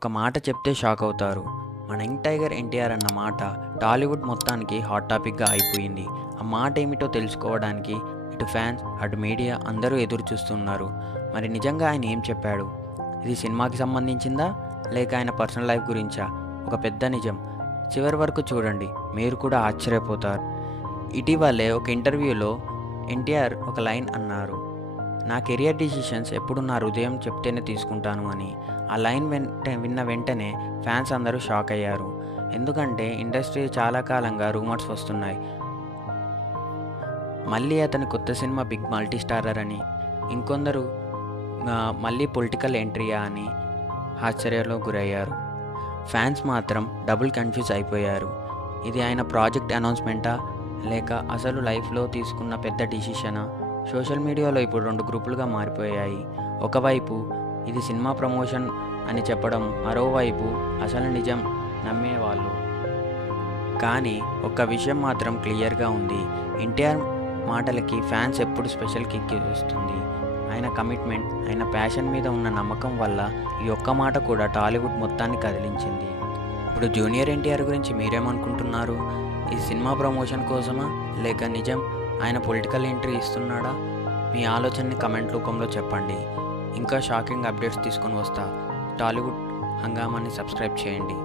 ఒక మాట చెప్తే షాక్ అవుతారు. మన యంగ్ టైగర్ ఎన్టీఆర్ అన్న మాట టాలీవుడ్ మొత్తానికి హాట్ టాపిక్గా అయిపోయింది. ఆ మాట ఏమిటో తెలుసుకోవడానికి ఇటు ఫ్యాన్స్ అటు మీడియా అందరూ ఎదురు చూస్తున్నారు. మరి నిజంగా ఆయన ఏం చెప్పాడు? ఇది సినిమాకి సంబంధించిందా లేక ఆయన పర్సనల్ లైఫ్ గురించా? ఒక పెద్ద నిజం. చివరి వరకు చూడండి, మీరు కూడా ఆశ్చర్యపోతారు. ఇటీవలే ఒక ఇంటర్వ్యూలో ఎన్టీఆర్ ఒక లైన్ అన్నారు, నా కెరియర్ డిసిషన్స్ ఎప్పుడు నా హృదయం చెప్తేనే తీసుకుంటాను అని. ఆ లైన్ విన్న వెంటనే ఫ్యాన్స్ అందరూ షాక్ అయ్యారు. ఎందుకంటే ఇండస్ట్రీ చాలా కాలంగా రూమర్స్ వస్తున్నాయి, మళ్ళీ అతని కొత్త సినిమా బిగ్ మల్టీ స్టారర్ అని, ఇంకొందరు మళ్ళీ పొలిటికల్ ఎంట్రీయా అని ఆశ్చర్యంలో గురయ్యారు. ఫ్యాన్స్ మాత్రం డబుల్ కన్ఫ్యూజ్ అయిపోయారు. ఇది ఆయన ప్రాజెక్ట్ అనౌన్స్మెంటా లేక అసలు లైఫ్లో తీసుకున్న పెద్ద డిసిషనా? సోషల్ మీడియాలో ఇప్పుడు 2 గ్రూపులుగా మారిపోయాయి. ఒకవైపు ఇది సినిమా ప్రమోషన్ అని చెప్పడం, మరోవైపు అసలు నిజం నమ్మేవాళ్ళు. కానీ ఒక్క విషయం మాత్రం క్లియర్గా ఉంది, ఎన్టీఆర్ మాటలకి ఫ్యాన్స్ ఎప్పుడు స్పెషల్ కిక్ ఇస్తుంది. ఆయన కమిట్మెంట్, ఆయన ప్యాషన్ మీద ఉన్న నమ్మకం వల్ల ఈ ఒక్క మాట కూడా టాలీవుడ్ మొత్తాన్ని కదిలించింది. ఇప్పుడు జూనియర్ ఎన్టీఆర్ గురించి మీరేమనుకుంటున్నారు? ఈ సినిమా ప్రమోషన్ కోసమా లేక నిజం ఆయన పొలిటికల్ ఎంట్రీ ఇస్తున్నాడా? మీ ఆలోచనని కమెంట్ రూపంలో చెప్పండి. ఇంకా షాకింగ్ అప్డేట్స్ తీసుకొని వస్తా. టాలీవుడ్ హంగామాని సబ్స్క్రైబ్ చేయండి.